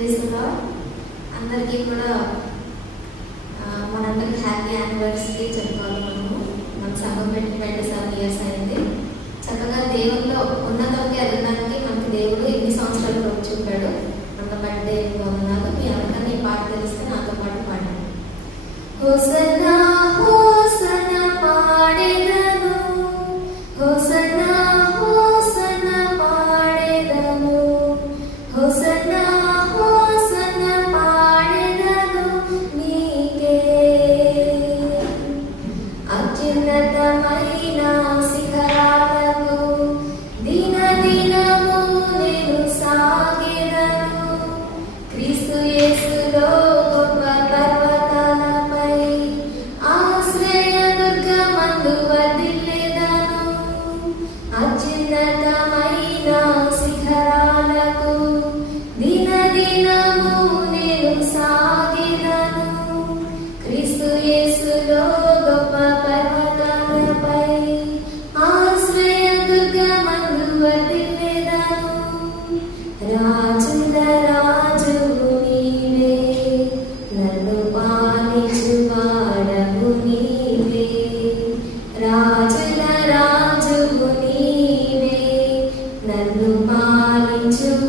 Praise the lord. అందరికీ కూడా మనందరికి హ్యాపీ యానివర్సరీ చెప్పుకోవాలి. మన సంఘం పెట్టి 27 ఇయర్స్ అయింది. చక్కగా దేవుల్లో ఉన్నతంగా ఎదగడానికి మనకి దేవుడు ఎన్ని సంవత్సరాలు రోజు చూపాడు. మన బర్త్డే వందనాలు. మీ ఎవరికైనా ఈ పాట తెలిస్తే నాతో పాటు పాడండి. హోసన్నా హోసన్నా పాడేదను, హోసన్నా హోసన్నా పాడేదను, హోసన్నా హోసన్నా పాడేదను నీకే. అత్యున్నతమైన శిఖరాలకు దిన దినము నేను సాగెదను. క్రీస్తు యేసులో గొప్ప పర్వతాలపై ఆశ్రయదుర్గమందు వర్ధిల్లెదను. అత్యున్నతమైన శిఖరాలకు దిన దినము నేను సాగెదను. క్రీస్తు యేసులో గొప్ప పర్వతాలపై ఆశ్రయదుర్గమందు వర్ధిల్లెదను. రాజుల రాజువు నీవే, నన్ను పాలించువాడవు నీవే. రాజుల రాజువు నీవే, నన్ను పాలించువాడవు